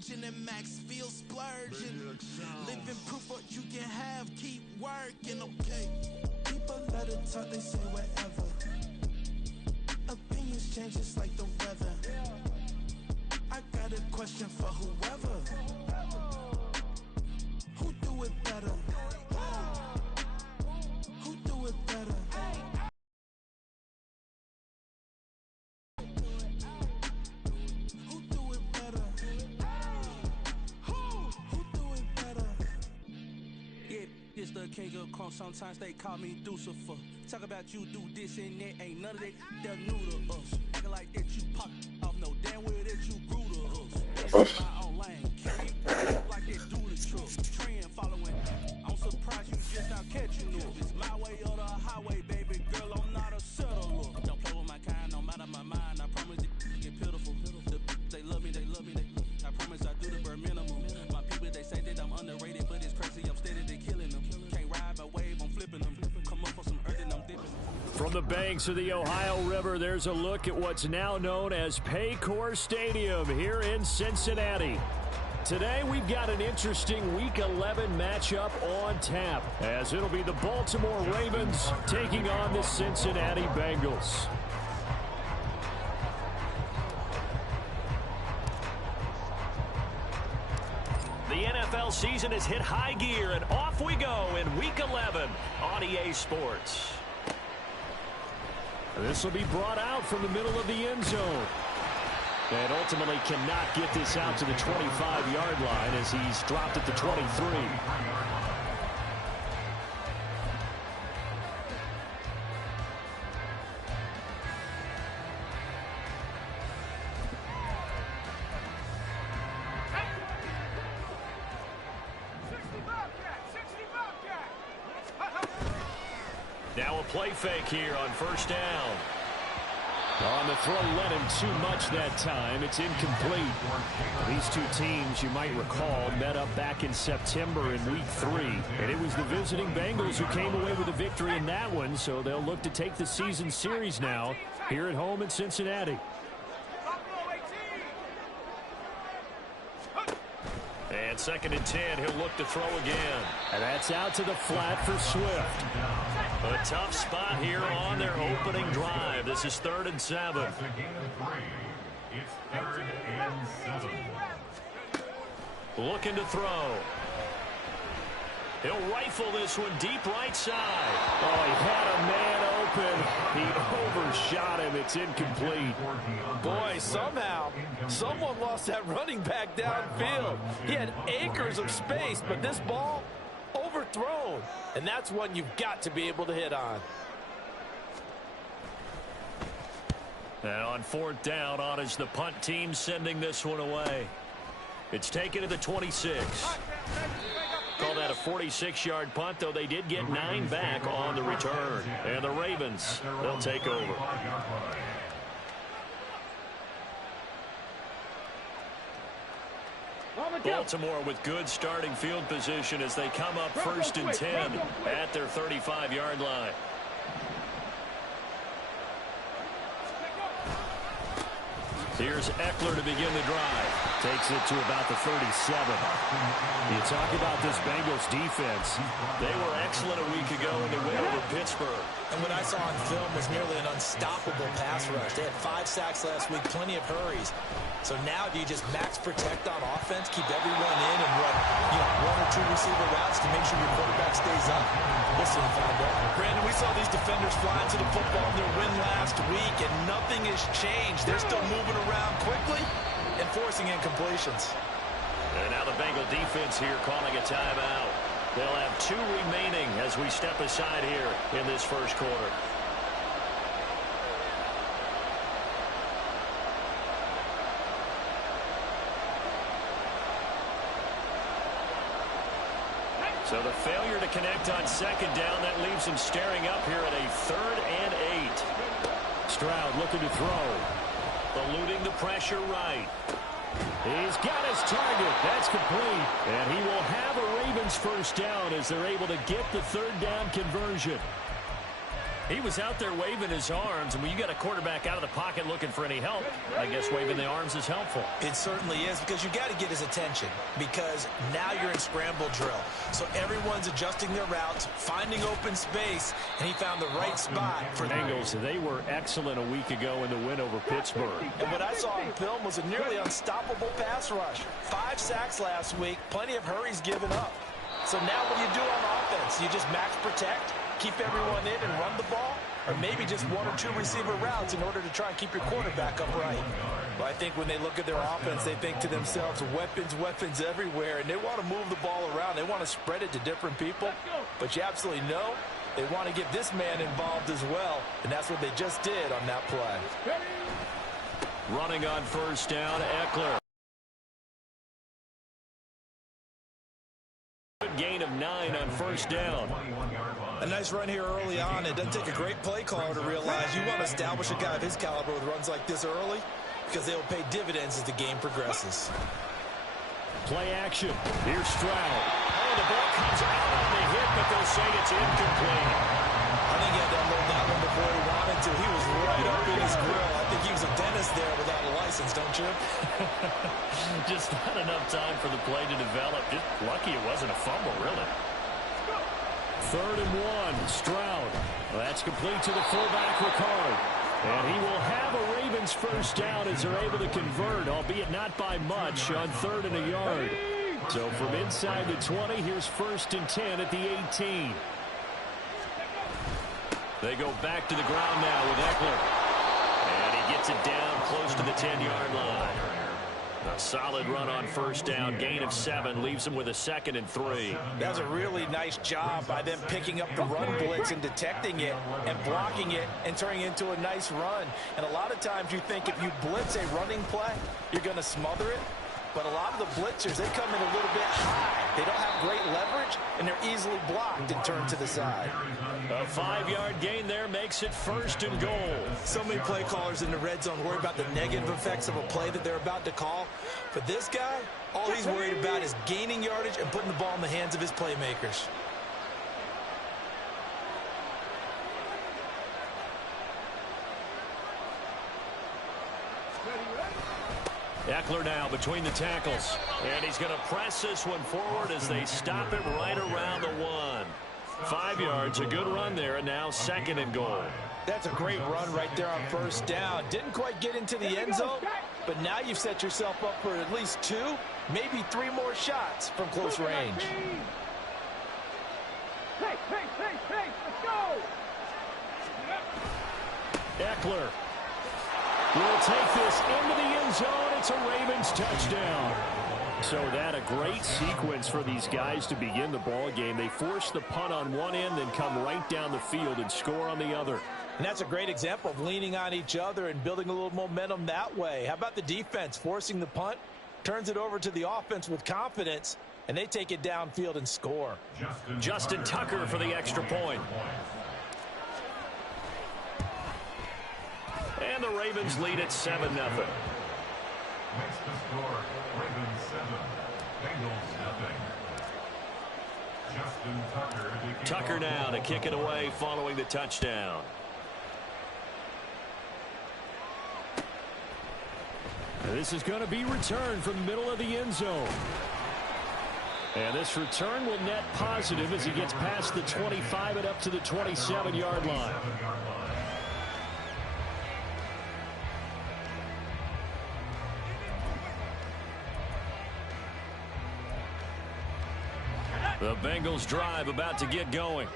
Virgin and Max feel splurging. Living proof what you can have, keep working, okay. People let it talk, they say whatever. Opinions change just like the weather. I got a question for whoever. Who do it better? Who do it better? Who do it better? Who do it better? Yeah, it's the king of crunk. Sometimes they call me Lucifer. Talk about you do this and that. Ain't none of that they're new to us. Acting like that you pop off. No damn well that you grew to us. It's my own lane. Like they do the truck. Trend following. I'm surprised you just not catching up. It's my way or the highway, baby girl. I'm not a settler. Don't play with my kind, no matter my mind. I promise it get pitiful. They love me, I promise I do the bare minimum. My people, they say that I'm underrated, but it's crazy. I'm steady, they killing them. Can't ride my wave, I'm flipping them. Come up for some earth and I'm dipping. From the banks of the Ohio River, there's a look at what's now known as Paycor Stadium here in Cincinnati. Today, we've got an interesting Week 11 matchup on tap, as it'll be the Baltimore Ravens taking on the Cincinnati Bengals. The NFL season has hit high gear, and off we go in Week 11 on EA Sports. This will be brought out from the middle of the end zone. And ultimately cannot get this out to the 25-yard line as he's dropped at the 23. Now a play fake here on first down. On the throw, led him too much that time. It's incomplete. These two teams, you might recall, met up back in September in Week 3. And it was the visiting Bengals who came away with a victory in that one, so they'll look to take the season series now here at home in Cincinnati. And 2nd and 10, he'll look to throw again. And that's out to the flat for Swift. A tough spot here on their opening drive. This is 3rd and 7. It's 3rd and 7. Looking to throw. He'll rifle this one deep right side. Oh, he had a man open. He overshot him. It's incomplete. Boy, somehow, someone lost that running back downfield. He had acres of space, but this ball overthrown. And that's one you've got to be able to hit on. And on 4th down, on is the punt team sending this one away. It's taken to the 26. Call that a 46-yard punt, though they did get 9 back on the return. And the Ravens, they'll take over. Baltimore with good starting field position as they come up 1st and 10 at their 35-yard line. Here's Eckler to begin the drive. Takes it to about the 37. You talk about this Bengals defense. They were excellent a week ago in the win over Pittsburgh. And what I saw on film was nearly an unstoppable pass rush. They had 5 sacks last week, plenty of hurries. So now do you just max protect on offense, keep everyone in, and run 1 or 2 receiver routes to make sure your quarterback stays up? Listen, find out. Brandon, we saw these defenders flying to the football in their win last week, and nothing has changed. They're still moving around quickly and forcing incompletions. And now the Bengal defense here calling a timeout. They'll have 2 remaining as we step aside here in this first quarter. So the failure to connect on 2nd down, that leaves him staring up here at a 3rd and 8. Stroud looking to throw. Eluding the pressure right. He's got his target. That's complete. And he will have a Ravens first down as they're able to get the 3rd down conversion. He was out there waving his arms, and when you got a quarterback out of the pocket looking for any help, I guess waving the arms is helpful. It certainly is, because you got to get his attention, because now you're in scramble drill. So everyone's adjusting their routes, finding open space, and he found the right spot for the Bengals. They were excellent a week ago in the win over Pittsburgh. And what I saw in film was a nearly unstoppable pass rush. 5 sacks last week, plenty of hurries given up. So now what do you do on offense? You just max protect, keep everyone in and run the ball, or maybe just 1 or 2 receiver routes in order to try and keep your quarterback upright? Well, I think when they look at their offense, they think to themselves, weapons everywhere, and they want to move the ball around. They want to spread it to different people, but you absolutely know they want to get this man involved as well, and that's what they just did on that play. Running on first down, Eckler. Good gain of 9 on first down. A nice run here early on. It doesn't take a great play caller to realize you want to establish a guy of his caliber with runs like this early, because they will pay dividends as the game progresses. Play action. Here's Stroud. Oh, the ball comes out on the hit, but they'll say it's incomplete. I think he had to unload that one before he wanted to. He was right up in his grill. I think he was a dentist there without a license, don't you? Just not enough time for the play to develop. Just lucky it wasn't a fumble, really. 3rd and 1. Stroud. That's complete to the fullback, Ricard. And he will have a Ravens first down as they're able to convert, albeit not by much, on 3rd and a yard. So from inside the 20, here's 1st and 10 at the 18. They go back to the ground now with Eckler. And he gets it down close to the 10-yard line. A solid run on first down, gain of 7, leaves them with a 2nd and 3. That's a really nice job by them picking up the run blitz and detecting it and blocking it and turning it into a nice run. And a lot of times you think if you blitz a running play, you're going to smother it. But a lot of the blitzers, they come in a little bit high. They don't have great leverage, and they're easily blocked and turned to the side. A 5-yard gain there makes it 1st and goal. So many play callers in the red zone worry about the negative effects of a play that they're about to call. For this guy, all he's worried about is gaining yardage and putting the ball in the hands of his playmakers. Eckler now between the tackles. And he's going to press this one forward as they stop it right around the 1. 5 yards, a good run there, and now 2nd and goal. That's a great run right there on first down. Didn't quite get into the end zone, but now you've set yourself up for at least 2, maybe 3 more shots from close range. Hey, let's go! Eckler will take this into the end zone. It's a Ravens touchdown. So that a great sequence for these guys to begin the ball game. They force the punt on one end, then come right down the field and score on the other. And that's a great example of leaning on each other and building a little momentum that way. How about the defense forcing the punt, turns it over to the offense with confidence, and they take it downfield and score. Justin Tucker for the extra point. And the Ravens lead at 7-0. Makes the score Ravens 7, Bengals 0. Justin Tucker. Tucker now to kick it away following the touchdown. This is going to be returned from the middle of the end zone. And this return will net positive as he gets past the 25 and up to the 27-yard line. The Bengals drive about to get going.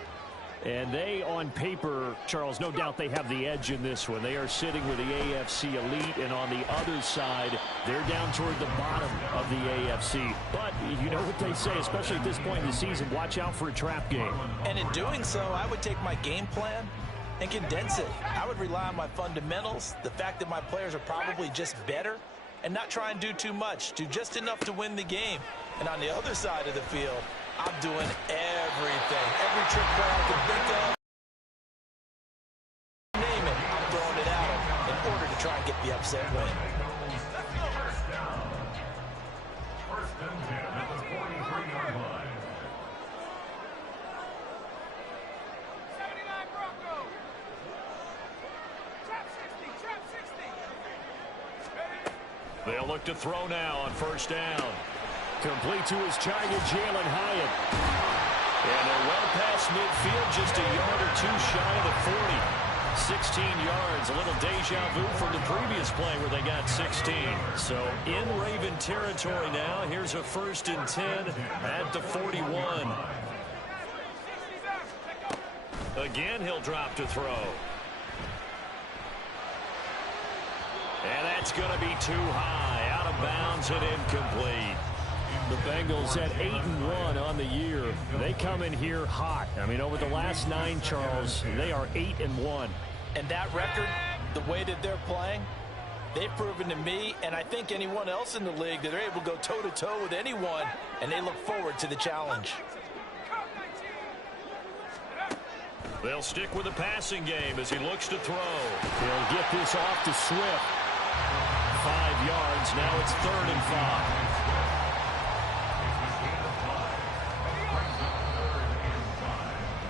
And they, on paper, Charles, no doubt they have the edge in this one. They are sitting with the AFC elite, and on the other side, they're down toward the bottom of the AFC. But you know what they say, especially at this point in the season, watch out for a trap game. And in doing so, I would take my game plan and condense it. I would rely on my fundamentals, the fact that my players are probably just better, and not try and do too much, do just enough to win the game. And on the other side of the field, I'm doing everything. Every trick play I can think of. Name it, I'm throwing it at them in order to try and get the upset win. First and 10 at the 43-yard line. 79 Broncos. They'll look to throw now on first down. Complete to his target, Jalen Hyatt. And they're well past midfield, just a yard or two shy of the 40. 16 yards, a little deja vu from the previous play where they got 16. So in Raven territory now. Here's a 1st and 10 at the 41. Again, he'll drop to throw. And that's going to be too high, out of bounds and incomplete. The Bengals at 8-1 on the year. They come in here hot. I mean, over the last 9, Charles, they are 8-1. And that record, the way that they're playing, they've proven to me, and I think anyone else in the league, that they're able to go toe-to-toe with anyone, and they look forward to the challenge. They'll stick with the passing game as he looks to throw. He'll get this off to Swift. 5 yards. Now it's 3rd and 5.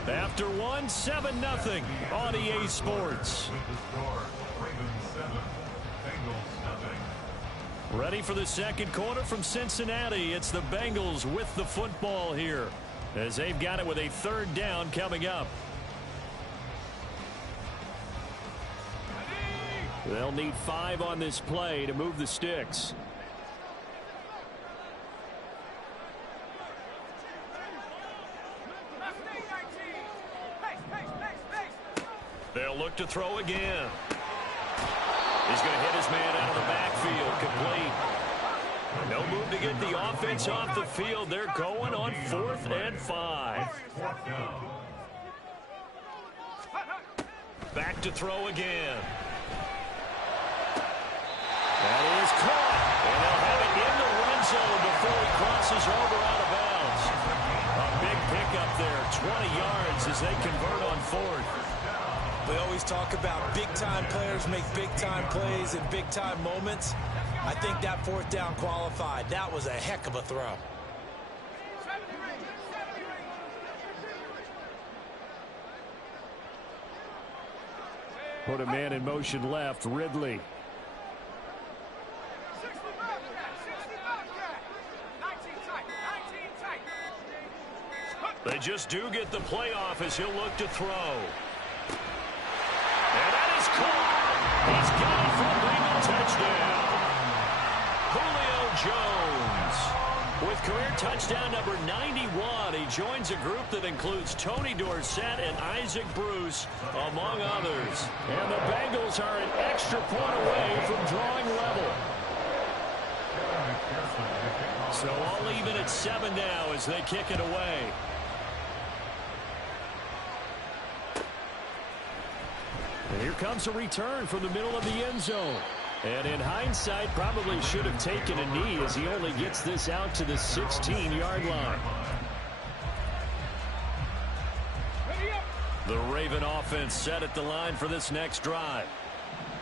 After 1, 7-0 on EA Sports. Ready for the second quarter from Cincinnati. It's the Bengals with the football here as they've got it with a 3rd down coming up. They'll need 5 on this play to move the sticks. They'll look to throw again. He's going to hit his man out of the backfield, complete. No move to get the offense off the field. They're going on 4th and 5. Back to throw again. That is caught. And they'll have it in the red zone before he crosses over out of bounds. A big pickup there, 20 yards as they convert on 4th. We always talk about big-time players make big-time plays in big-time moments. I think that 4th down qualified. That was a heck of a throw. Put a man in motion left, Ridley. They just do get the playoff as he'll look to throw. And that is caught. He's got it for a Bengal touchdown. Julio Jones with career touchdown number 91. He joins a group that includes Tony Dorsett and Isaac Bruce, among others. And the Bengals are an extra point away from drawing level. So all even at 7 now as they kick it away. And here comes a return from the middle of the end zone. And in hindsight, probably should have taken a knee as he only gets this out to the 16-yard line. The Raven offense set at the line for this next drive.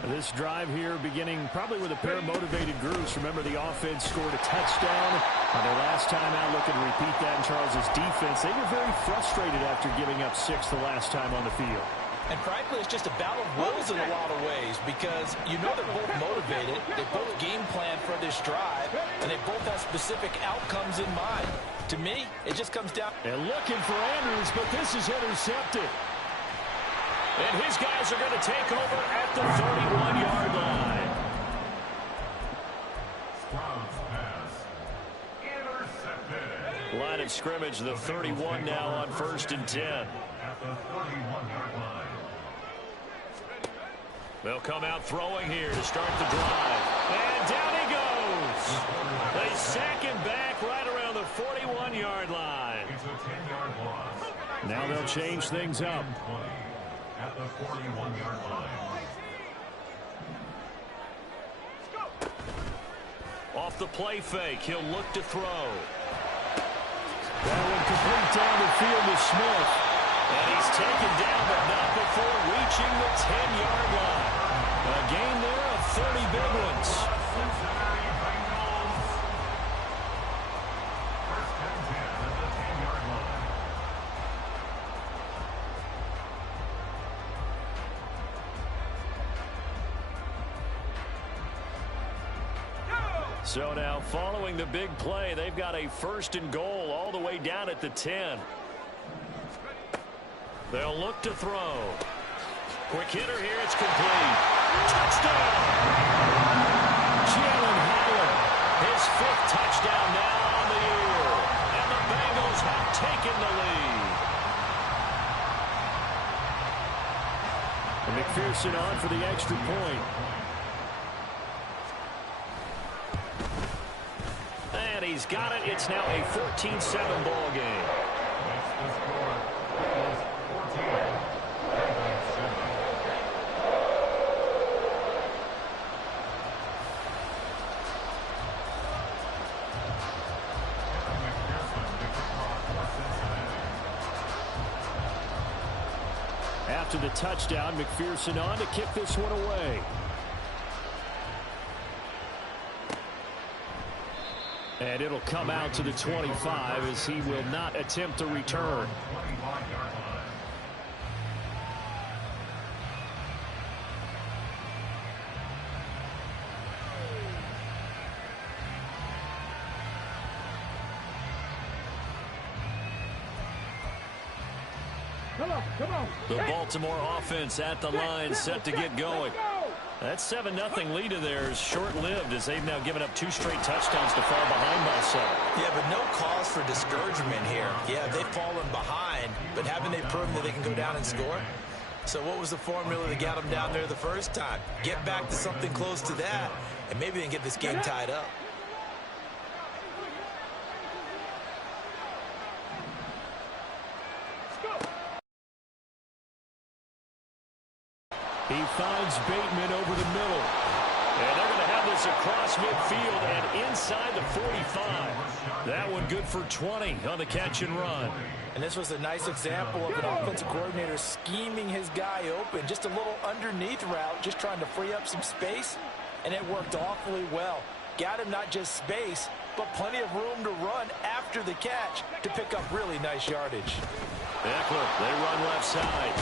This drive here beginning probably with a pair of motivated groups. Remember, the offense scored a touchdown on their last time out. Looking to repeat that in Charles's defense. They were very frustrated after giving up 6 the last time on the field. And frankly, it's just a battle of wills in a lot of ways because you know they're both motivated. They both game plan for this drive, and they both have specific outcomes in mind. To me, it just comes down. And looking for Andrews, but this is intercepted. And his guys are going to take over at the 31-yard line. Line of scrimmage, the 31 now on 1st and 10. At the 31-yard line. They'll come out throwing here to start the drive. And down he goes. They sack him back right around the 41-yard line. It's a 10-yard loss. Now they'll change things up. At the 41-yard line. Off the play fake, he'll look to throw. That one complete down the field to Smith. And he's taken down, but not before reaching the 10-yard line. A gain there of 30 big ones. Cincinnati Bengals. 1st and 10 at the 10-yard line. So now following the big play, they've got a 1st and goal all the way down at the 10. They'll look to throw. Quick hitter here. It's complete. Touchdown! Jalen Hyatt, his 5th touchdown now on the year. And the Bengals have taken the lead. And McPherson on for the extra point. And he's got it. It's now a 14-7 ball game. After the touchdown, McPherson on to kick this one away. And it'll come out to the 25 as he will not attempt to return. The Baltimore offense at the line, set to get going. That 7-0 lead of theirs short-lived as they've now given up 2 straight touchdowns to fall behind by 7. Yeah, but no cause for discouragement here. Yeah, they've fallen behind, but haven't they proven that they can go down and score? So what was the formula that got them down there the first time? Get back to something close to that, and maybe they can get this game tied up. He finds Bateman over the middle. And they're going to have this across midfield and inside the 45. That one good for 20 on the catch and run. And this was a nice example of an offensive coordinator scheming his guy open. Just a little underneath route, just trying to free up some space. And it worked awfully well. Got him not just space, but plenty of room to run after the catch to pick up really nice yardage. Eckler, they run left side.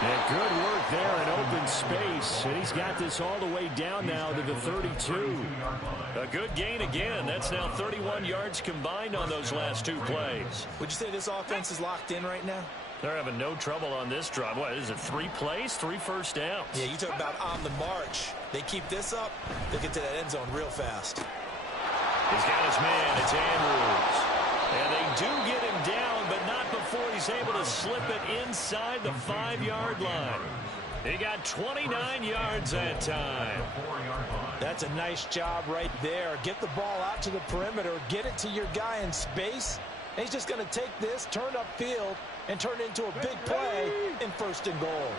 And good work there in open space. And he's got this all the way down now to the 32. A good gain again. That's now 31 yards combined on those last 2 plays. Would you say this offense is locked in right now? They're having no trouble on this drive. What is it, 3 plays, 3 first downs? Yeah, you talk about on the march. They keep this up, they get to that end zone real fast. He's got his man. It's Andrews. And they do get him down, but not before he's able to slip it inside the 5-yard line. He got 29 yards that time. That's a nice job right there. Get the ball out to the perimeter, get it to your guy in space. And he's just going to take this, turn upfield, and turn it into a big play in 1st and goal.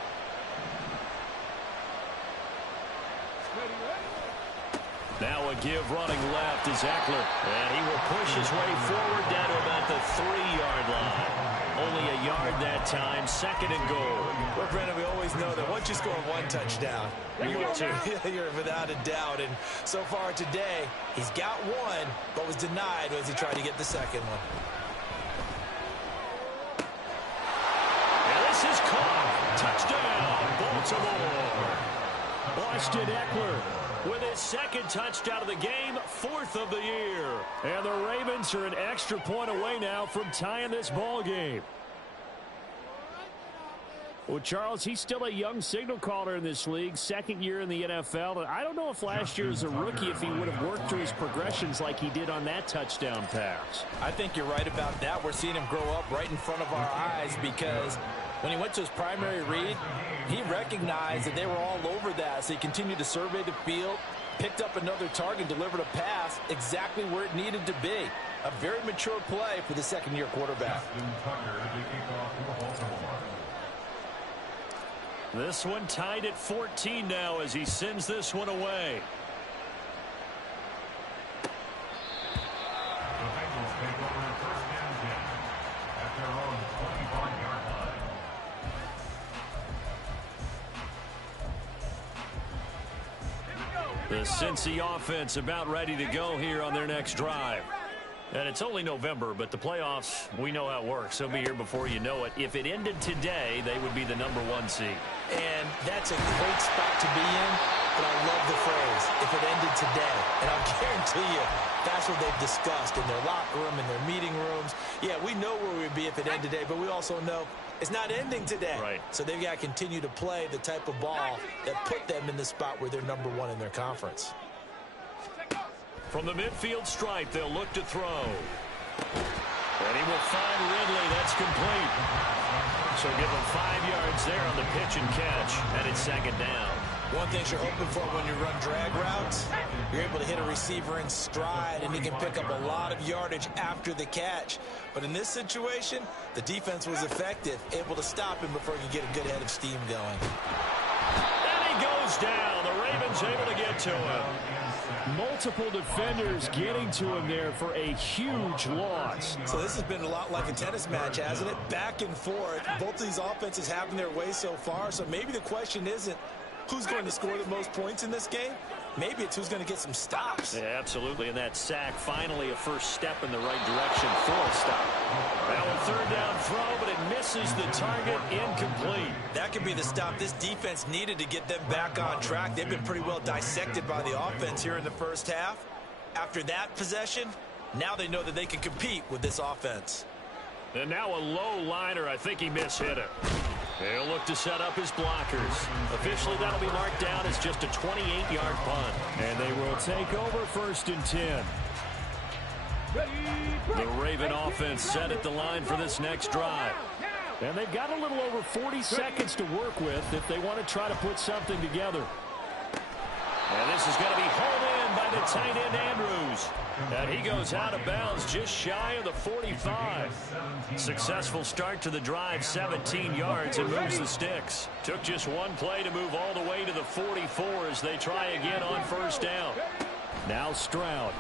Now a give running left is Eckler. And he will push his way forward down to about the 3-yard line. Only a yard that time, 2nd and goal. Well, Brandon, we always know that once you score 1 touchdown, you're without a doubt. And so far today, he's got 1, but was denied as he tried to get the 2nd one. And this is caught. Touchdown, Baltimore. Austin Eckler with his 2nd touchdown of the game, 4th of the year. And the Ravens are an extra point away now from tying this ball game. Well, Charles, he's still a young signal caller in this league, 2nd year in the NFL. And I don't know if last year as a rookie, if he would have worked through his progressions like he did on that touchdown pass. I think you're right about that. We're seeing him grow up right in front of our eyes because when he went to his primary read, he recognized that they were all over that. So he continued to survey the field, picked up another target, delivered a pass exactly where it needed to be. A very mature play for the 2nd-year quarterback. This one tied at 14 now as he sends this one away. The Bengals take over 1st and 10 at their own 25-yard line. The Cincy offense about ready to go here on their next drive. And it's only November, but the playoffs, we know how it works. They'll be here before you know it. If it ended today, they would be the #1 seed. And that's a great spot to be in. but I love the phrase, if it ended today. And I'll guarantee you, that's what they've discussed in their locker room, in their meeting rooms. Yeah, we know where we'd be if it ended today, but we also know it's not ending today. Right. So they've got to continue to play the type of ball that put them in the spot where they're number one in their conference. From the midfield stripe, they'll look to throw. And he will find Ridley. That's complete. So give him 5 yards there on the pitch and catch, and it's second down. One thing you're hoping for when you run drag routes, you're able to hit a receiver in stride, and he can pick up a lot of yardage after the catch. But in this situation, the defense was effective, able to stop him before he could get a good head of steam going. And he goes down. The Ravens able to get to him. Multiple defenders getting to him there for a huge loss. So this has been a lot like a tennis match, hasn't it? Back and forth. Both of these offenses having their way so far. So maybe the question isn't who's going to score the most points in this game. Maybe it's who's going to get some stops. Yeah, absolutely. And that sack, finally a first step in the right direction for a stop. Now a third down throw, but it misses the target, incomplete. That could be the stop this defense needed to get them back on track. They've been pretty well dissected by the offense here in the first half. After that possession, now they know that they can compete with this offense. And now a low liner. I think he mishit it. They'll look to set up his blockers. Officially, that'll be marked down as just a 28-yard punt. And they will take over 1st and 10. The Raven offense set at the line for this next drive. And they've got a little over 40 seconds to work with if they want to try to put something together. And this is going to be hauled in by the tight end, Andrews. And he goes out of bounds just shy of the 45. Successful start to the drive, 17 yards, and moves the sticks. Took just one play to move all the way to the 44 as they try again on 1st down. Now Stroud.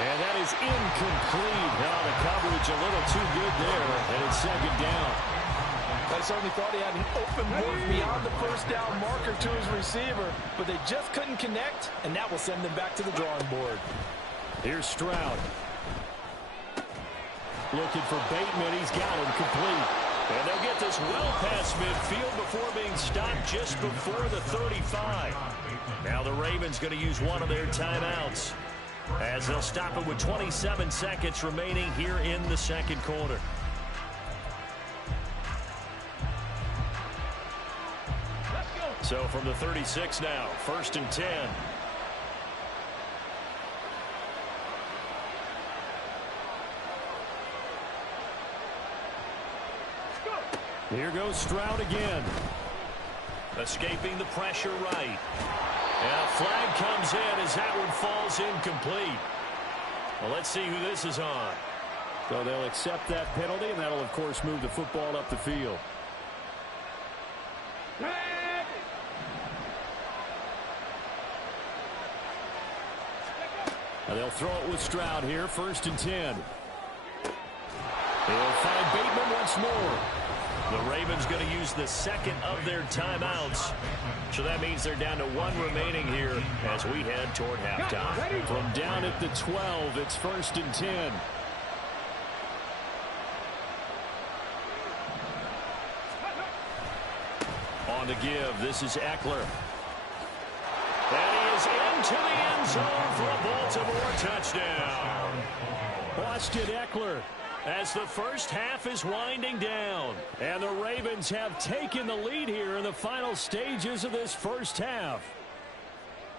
And that is incomplete. Now the coverage a little too good there, and it's 2nd down. I certainly thought he had an open look beyond the first down marker to his receiver, but they just couldn't connect, and that will send them back to the drawing board. Here's Stroud. Looking for Bateman. He's got him complete. And they'll get this well past midfield before being stopped just before the 35. Now the Ravens going to use one of their timeouts as they'll stop it with 27 seconds remaining here in the second quarter. So from the 36 now, 1st and 10. Here goes Stroud again. Escaping the pressure right. And a flag comes in as that one falls incomplete. Well, let's see who this is on. So they'll accept that penalty, and that'll, of course, move the football up the field. They'll throw it with Stroud here, 1st and 10. They'll find Bateman once more. The Ravens going to use the second of their timeouts. So that means they're down to one remaining here as we head toward halftime. From down at the 12, it's 1st and 10. On the give, this is Eckler. And he is into the end zone for a Baltimore touchdown. Austin Eckler as the first half is winding down. And the Ravens have taken the lead here in the final stages of this first half.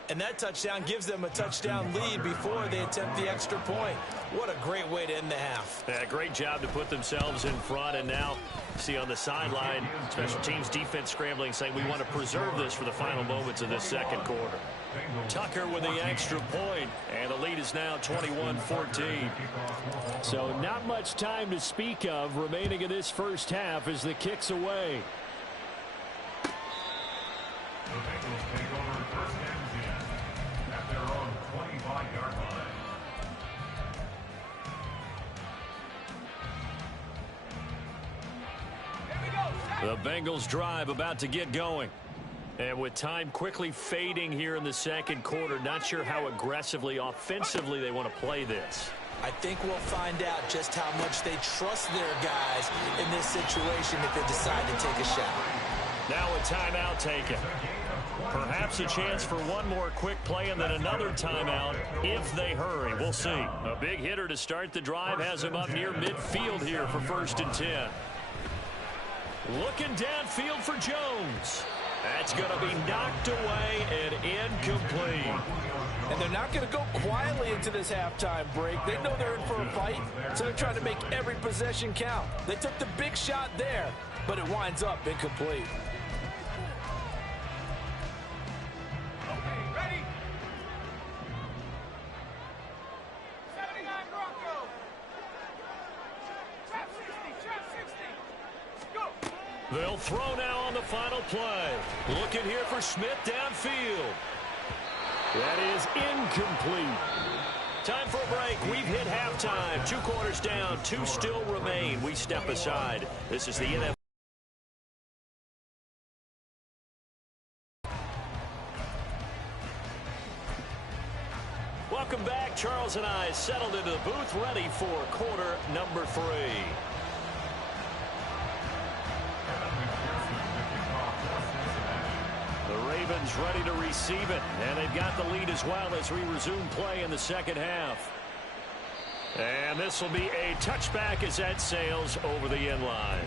And that touchdown gives them a touchdown lead before they attempt the extra point. What a great way to end the half. Yeah, great job to put themselves in front. And now, see on the sideline, special teams defense scrambling, saying we want to preserve this for the final moments of this second quarter. Tucker with the extra point, and the lead is now 21-14. So not much time to speak of remaining in this first half as the kick's away. The Bengals take over 1st and 10 at their own 25-yard line. The Bengals drive about to get going. And with time quickly fading here in the second quarter, not sure how aggressively, offensively they want to play this. I think we'll find out just how much they trust their guys in this situation if they decide to take a shot. Now a timeout taken. Perhaps a chance for one more quick play and then another timeout if they hurry. We'll see. A big hitter to start the drive has him up near midfield here for 1st and 10. Looking downfield for Jones. That's going to be knocked away and incomplete. And they're not going to go quietly into this halftime break. They know they're in for a fight, so they're trying to make every possession count. They took the big shot there, but it winds up incomplete. They'll throw now on the final play. Looking here for Smith downfield. That is incomplete. Time for a break. We've hit halftime. 2 quarters down. 2 still remain. We step aside. This is the NFL. Welcome back. Charles and I settled into the booth, ready for quarter number 3. The Ravens ready to receive it, and they've got the lead as well as we resume play in the second half. And this will be a touchback as that sails over the end line.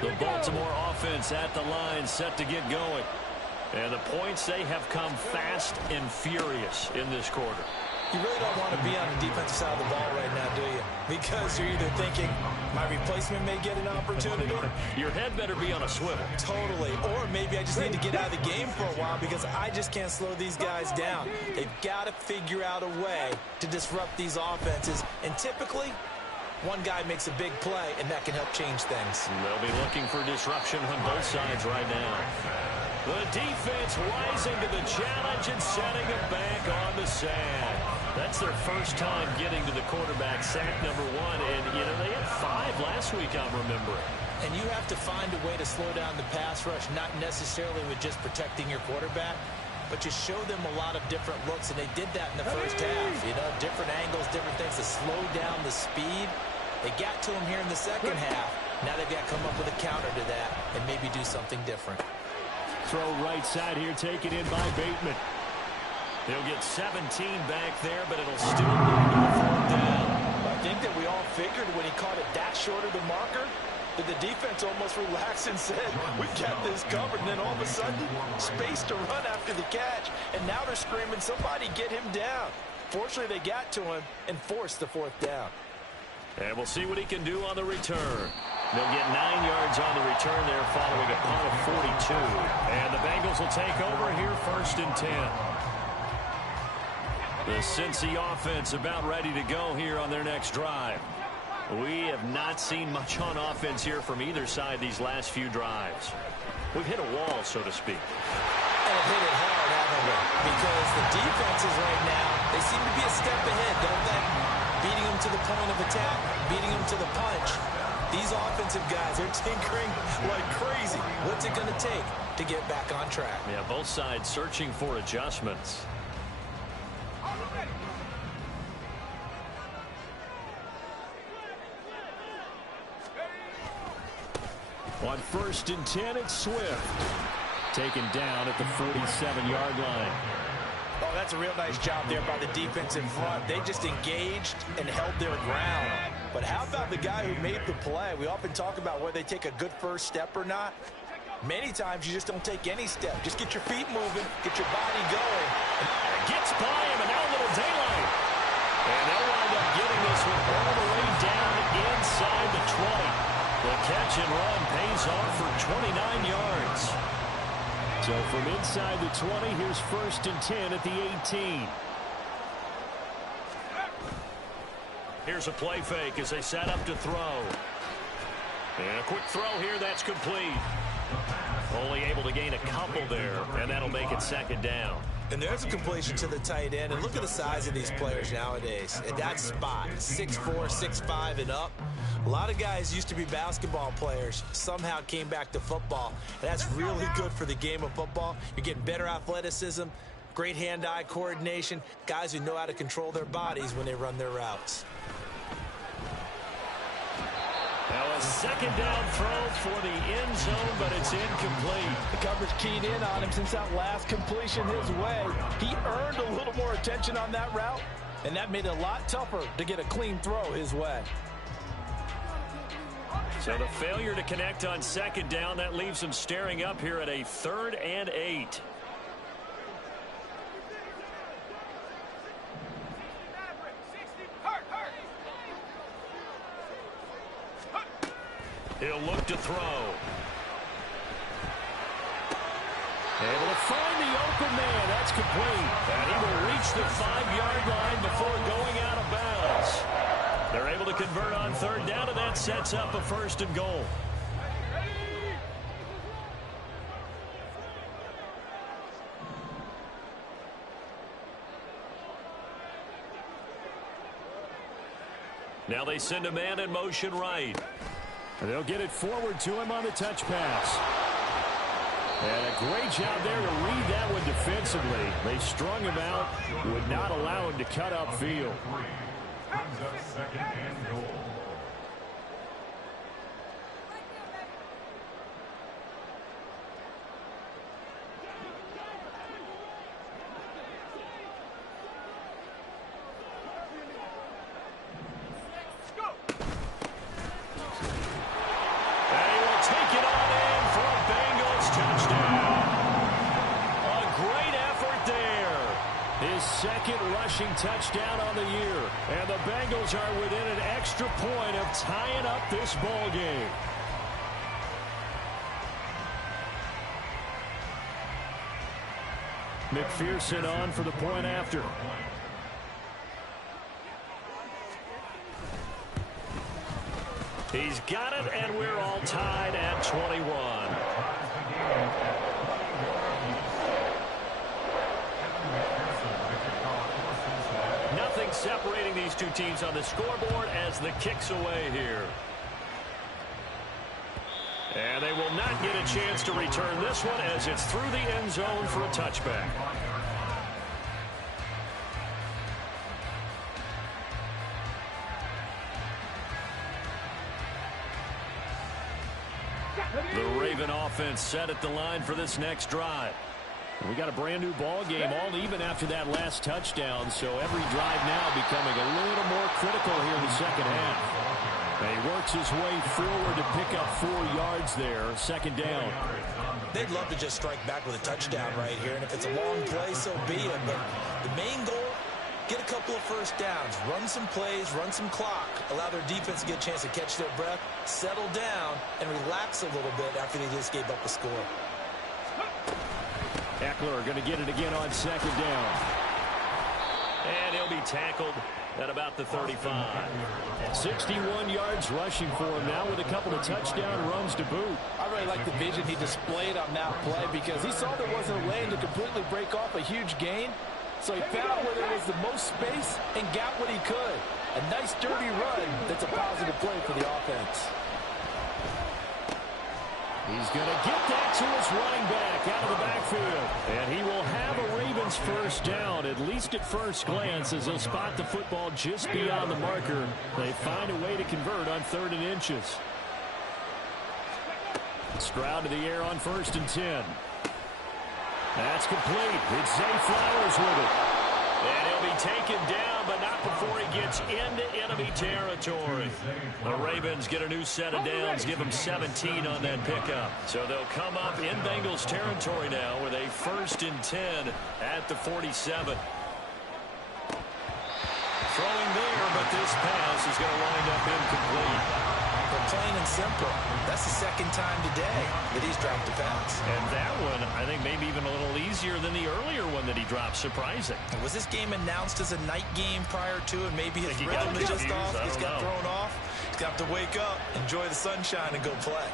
The Baltimore offense at the line, set to get going. And the points, they have come fast and furious in this quarter. You really don't want to be on the defensive side of the ball right now, do you? Because you're either thinking, my replacement may get an opportunity. Your head better be on a swivel. Totally. Or maybe I just need to get out of the game for a while because I just can't slow these guys down. They've got to figure out a way to disrupt these offenses. And typically, one guy makes a big play, and that can help change things. They'll be looking for disruption on both sides right now. The defense rising to the challenge and setting them back on the sand. That's their first time getting to the quarterback, sack number 1. And, you know, they had 5 last week, I'm remembering. And you have to find a way to slow down the pass rush, not necessarily with just protecting your quarterback, but you show them a lot of different looks, and they did that in the first half. You know, different angles, different things to slow down the speed. They got to him here in the second half. Now they've got to come up with a counter to that and maybe do something different. Throw right side here, taken in by Bateman. They'll get 17 back there, but it'll still lead to a 4th down. I think that we all figured when he caught it that short of the marker, that the defense almost relaxed and said, we got this covered. And then all of a sudden, space to run after the catch. And now they're screaming, somebody get him down. Fortunately, they got to him and forced the 4th down. And we'll see what he can do on the return. They'll get 9 yards on the return there following a punt of 42. And the Bengals will take over here 1st and 10. The Cincy offense about ready to go here on their next drive. We have not seen much on offense here from either side these last few drives. We've hit a wall, so to speak. And hit it hard, haven't we? Because the defenses right now, they seem to be a step ahead, don't they? Beating them to the point of attack, beating them to the punch. These offensive guys are tinkering like crazy. What's it going to take to get back on track? Yeah, both sides searching for adjustments. On 1st and 10, it's Swift. Taken down at the 47-yard line. Oh, that's a real nice job there by the defense in front. They just engaged and held their ground. But how about the guy who made the play? We often talk about whether they take a good first step or not. Many times you just don't take any step. Just get your feet moving, get your body going. Gets by him, and now a little daylight. And they'll wind up getting this one all the way down inside the 20. The catch and run pays off for 29 yards. So from inside the 20, here's 1st and 10 at the 18. Here's a play fake as they set up to throw. And a quick throw here, that's complete. Only able to gain a couple there, and that'll make it second down. And there's a completion to the tight end. And look at the size of these players nowadays. At that spot, 6'4", 6'5", and up. A lot of guys used to be basketball players, somehow came back to football. And that's really good for the game of football. You're getting better athleticism, great hand-eye coordination, guys who know how to control their bodies when they run their routes. Now a second down throw for the end zone, but it's incomplete. The coverage keyed in on him since that last completion his way. He earned a little more attention on that route, and that made it a lot tougher to get a clean throw his way. So the failure to connect on second down, that leaves him staring up here at a 3rd and 8. He'll look to throw. Able to find the open man. That's complete. And he will reach the 5-yard line before going out of bounds. They're able to convert on 3rd down, and that sets up a 1st and goal. Now they send a man in motion right. And they'll get it forward to him on the touch pass. And a great job there to read that one defensively. They strung him out, would not allow him to cut upfield. Brings up 2nd and goal. Second rushing touchdown on the year. And the Bengals are within an extra point of tying up this ball game. McPherson on for the point after. He's got it, and we're all tied at 21. Nothing separating these two teams on the scoreboard as the kick's away here. And they will not get a chance to return this one as it's through the end zone for a touchback. The Raven offense set at the line for this next drive. We got a brand new ball game, all even after that last touchdown, so every drive now becoming a little more critical here in the second half. And he works his way forward to pick up 4 yards there, 2nd down. They'd love to just strike back with a touchdown right here, and if it's a long play, so be it. But the main goal, get a couple of first downs, run some plays, run some clock, allow their defense to get a chance to catch their breath, settle down, and relax a little bit after they just gave up a score. Eckler going to get it again on 2nd down. And he'll be tackled at about the 35. 61 yards rushing for him now with a couple of touchdown runs to boot. I really like the vision he displayed on that play because he saw there wasn't a lane to completely break off a huge gain. So he found where there was the most space and got what he could. A nice dirty run that's a positive play for the offense. He's going to get that to his running back out of the backfield. And he will have a Ravens first down, at least at first glance, as he'll spot the football just beyond the marker. They find a way to convert on 3rd and inches. Stroud to the air on 1st and 10. That's complete. It's Zay Flowers with it. And he'll be taken down, but not before he gets into enemy territory. The Ravens get a new set of downs, give them 17 on that pickup. So they'll come up in Bengals territory now with a 1st and 10 at the 47. Throwing there, but this pass is going to wind up incomplete. Plain and simple. That's the 2nd time today that he's dropped a pass. And that one, I think, maybe even a little easier than the earlier one that he dropped. Surprising. Was this game announced as a night game prior to, and maybe his rhythm is just off? He's got thrown off? Got to wake up, enjoy the sunshine, and go play.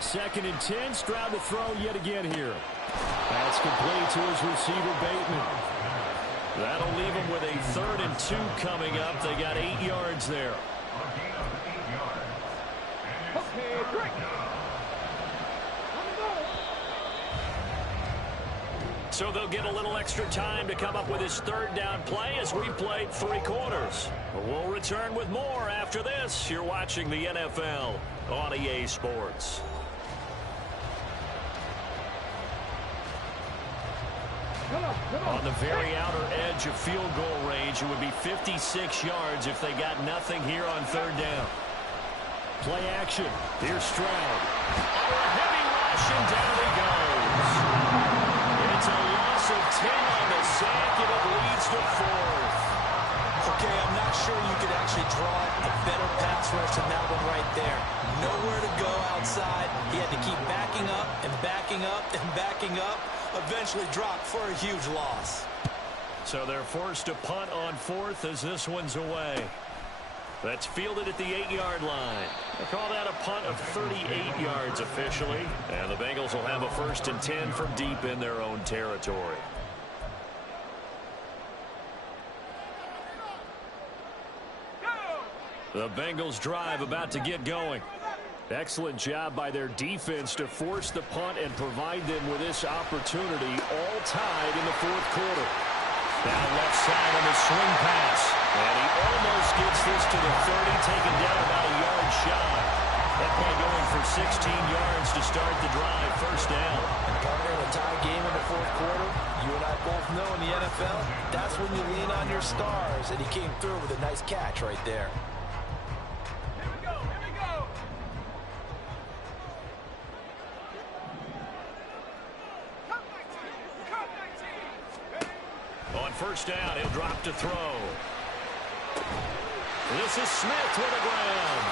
2nd and 10. Stroud to throw yet again here. That's complete to his receiver, Bateman. That'll leave him with a 3rd and 2 coming up. They got 8 yards there. Okay, break. So they'll get a little extra time to come up with his 3rd down play as we played 3 quarters. We'll return with more after this. You're watching the NFL on EA Sports. On the very outer edge of field goal range, it would be 56 yards if they got nothing here on 3rd down. Play action. Here's Stroud. Oh, a heavy rush, and down he goes. It's a loss of 10 on the sack, and it leads to 4th. Okay, I'm not sure you could actually draw a better pass rush than that one right there. Nowhere to go outside. He had to keep backing up and backing up and backing up. Eventually dropped for a huge loss. So they're forced to punt on 4th as this one's away. That's fielded at the 8-yard line. They call that a punt of 38 yards officially. And the Bengals will have a 1st and 10 from deep in their own territory. The Bengals drive about to get going. Excellent job by their defense to force the punt and provide them with this opportunity, all tied in the 4th quarter. Down left side on the swing pass. And he almost gets this to the 30, taken down about a yard shy. That play going for 16 yards to start the drive, 1st down. And partner, in a tie game in the 4th quarter, you and I both know in the NFL, that's when you lean on your stars. And he came through with a nice catch right there. On 1st down, he'll drop to throw. This is Smith with the ground.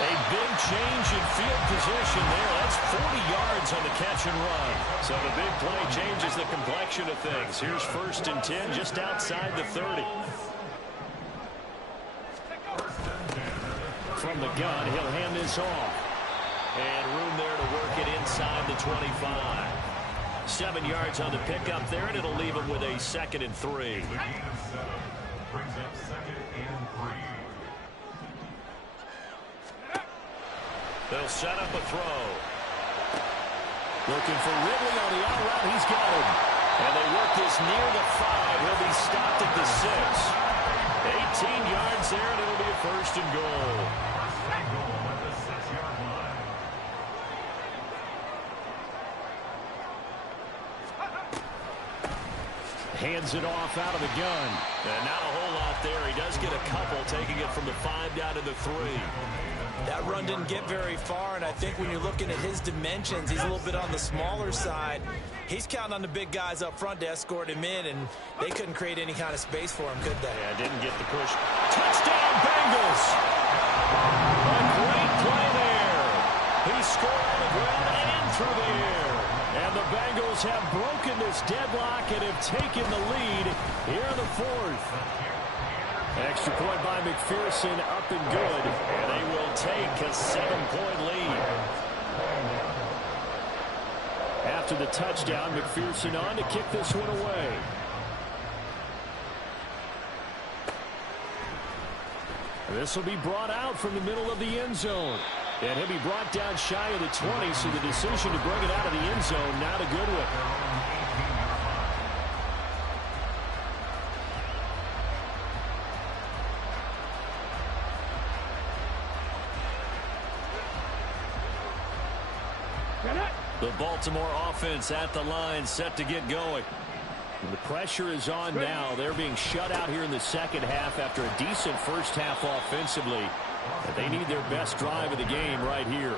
A big change in field position there. That's 40 yards on the catch and run. So the big play changes the complexion of things. Here's 1st and 10 just outside the 30. From the gun, he'll hand this off. And room there to work it inside the 25. 7 yards on the pickup there, and it'll leave him with a 2nd and 3. They'll set up a throw. Looking for Ridley on the out route. He's got him. And they work this near the 5. He'll be stopped at the 6. 18 yards there, and it'll be a 1st and goal. Hands it off out of the gun. And not a whole lot there. He does get a couple, taking it from the 5 down to the 3. That run didn't get very far, and I think when you're looking at his dimensions, he's a little bit on the smaller side. He's counting on the big guys up front to escort him in, and they couldn't create any kind of space for him, could they? Yeah, didn't get the push. Touchdown, Bengals! A great play there. He scored on the ground and through the air. And the Bengals have broken this deadlock and have taken the lead here in the 4th. Extra point by McPherson, up and good. And they will take a 7-point lead. After the touchdown, McPherson on to kick this one away. This will be brought out from the middle of the end zone. And he'll be brought down shy of the 20, so the decision to bring it out of the end zone, not a good one. The Baltimore offense at the line, set to get going. The pressure is on now. They're being shut out here in the 2nd half after a decent 1st half offensively. But they need their best drive of the game right here.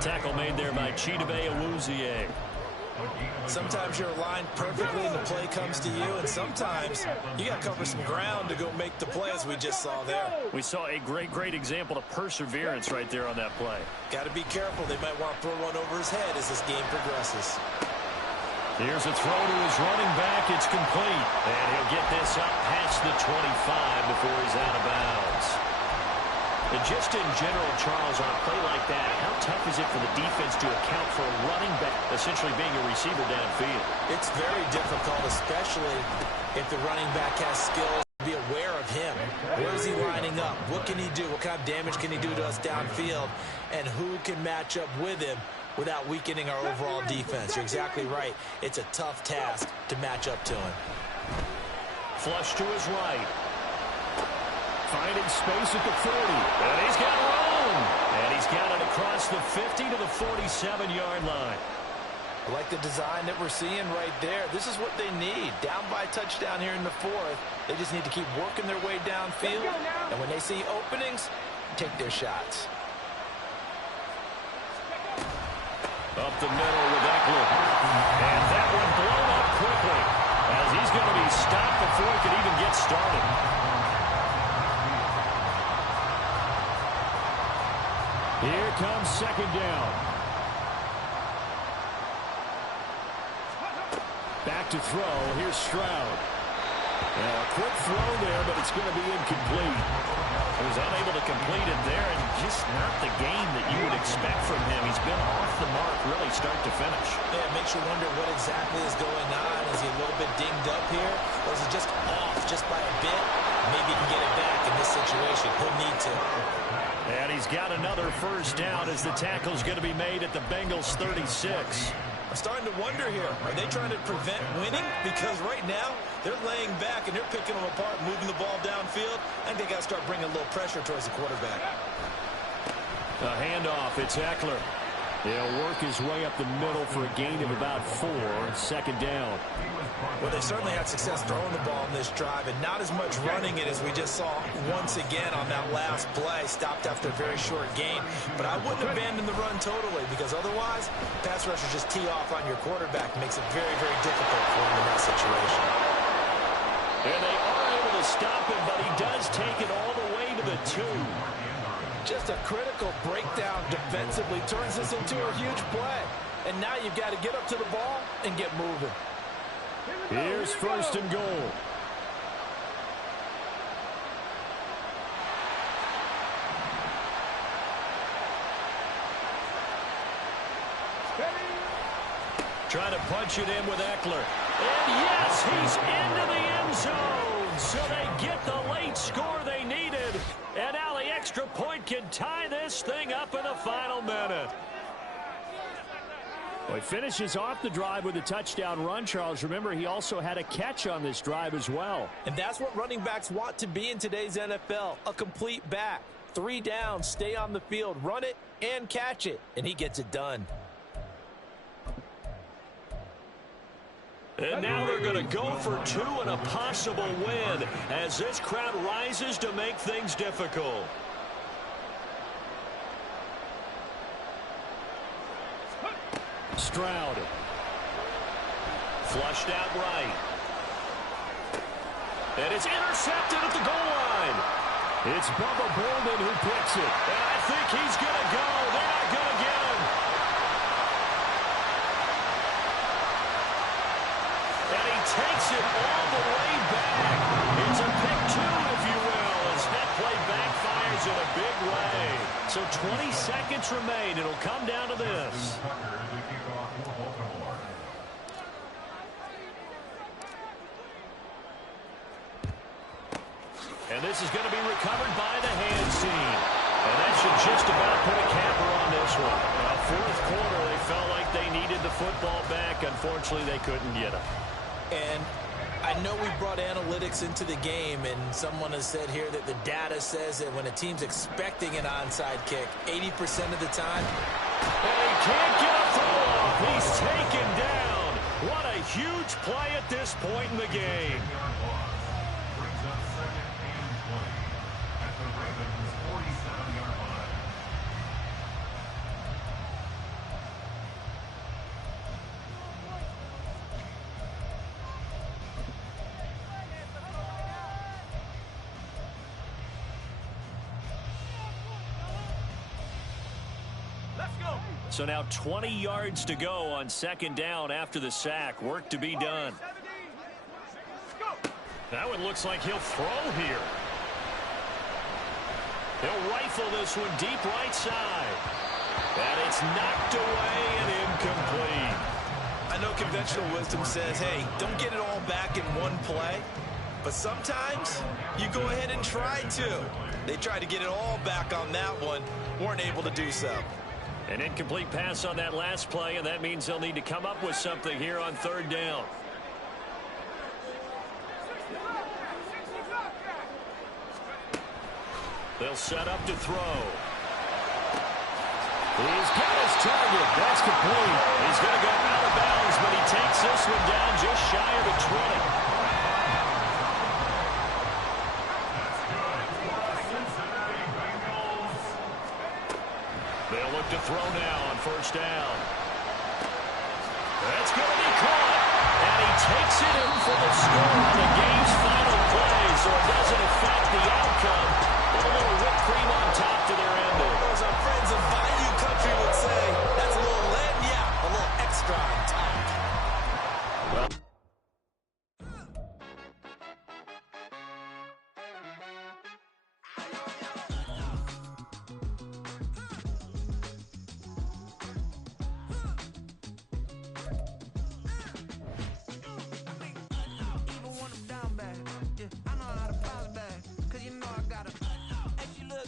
Tackle made there by Chidobe Awuzie. Sometimes you're aligned perfectly and the play comes to you, and sometimes you got to cover some ground to go make the play, as we just saw there. We saw a great example of perseverance right there on that play. Got to be careful. They might want to throw one over his head as this game progresses. Here's a throw to his running back. It's complete. And he'll get this up past the 25 before he's out of bounds. And just in general, Charles, on a play like that, how tough is it for the defense to account for a running back essentially being a receiver downfield? It's very difficult, especially if the running back has skills. Be aware of him. Where is he lining up? What can he do? What kind of damage can he do to us downfield? And who can match up with him without weakening our overall defense? You're exactly right. It's a tough task to match up to him. Flush to his right. Finding space at the 30. And he's got room. And he's got it across the 50 to the 47-yard line. I like the design that we're seeing right there. This is what they need. Down by a touchdown here in the fourth. They just need to keep working their way downfield. And when they see openings, take their shots. Up the middle with Eckler. And that one blown up quickly as he's going to be stopped before he could even get started. Here comes second down. Back to throw. Here's Stroud. A quick throw there, but it's going to be incomplete. He was unable to complete it there, and just not the game that you would expect from him. He's been off the mark really start to finish. Yeah, it makes you wonder what exactly is going on. Is he a little bit dinged up here? Or is he just off just by a bit? Maybe he can get it back in this situation. He'll need to. And he's got another first down as the tackle's going to be made at the Bengals 36. I'm starting to wonder here, are they trying to prevent winning? Because right now, they're laying back and they're picking them apart, moving the ball downfield. I think they got to start bringing a little pressure towards the quarterback. A handoff, it's Eckler. He'll work his way up the middle for a gain of about 4, second down. Well, they certainly had success throwing the ball in this drive, and not as much running it as we just saw once again on that last play. Stopped after a very short gain. But I wouldn't abandon the run totally, because otherwise, pass rushers just tee off on your quarterback. Makes it very, very difficult for him in that situation. And they are able to stop him, but he does take it all the way to the 2. Just a critical breakdown defensively turns this into a huge play. And now you've got to get up to the ball and get moving. Here's first and goal. Trying to punch it in with Eckler. And yes, he's into the end zone. So they get the late score they needed. And now the extra point can tie this thing up in the final minute. Well, he finishes off the drive with a touchdown run, Charles. Remember, he also had a catch on this drive as well. And that's what running backs want to be in today's NFL, a complete back. 3 down, stay on the field, run it, and catch it. And he gets it done. And now they're going to go for 2 and a possible win as this crowd rises to make things difficult. Stroud. Flushed out right. And it's intercepted at the goal line. It's Bubba Bolden who picks it. And I think he's going to go. They're not going to get him. And he takes it all the way back. It's a pick 2, if you will, as that play backfires in a big way. So 20 seconds remain. It'll come down to this. And this is going to be recovered by the hands team. And that should just about put a capper on this one. Fourth quarter, they felt like they needed the football back. Unfortunately, they couldn't get it. And I know we brought analytics into the game, and someone has said here that the data says that when a team's expecting an onside kick, 80% of the time. And he can't get a throw off. He's taken down. What a huge play at this point in the game. So now 20 yards to go on second down after the sack. Work to be done. That one looks like he'll throw here. He'll rifle this one deep right side. And it's knocked away and incomplete. I know conventional wisdom says, hey, don't get it all back in one play. But sometimes you go ahead and try to. They tried to get it all back on that one. Weren't able to do so. An incomplete pass on that last play, and that means they'll need to come up with something here on third down. They'll set up to throw. He's got his target. That's complete. He's going to go out of bounds, but he takes this one down just shy of the 20. They'll look to throw now on first down. That's going to be caught. And he takes it in for the score on the game's final play, so it doesn't affect the outcome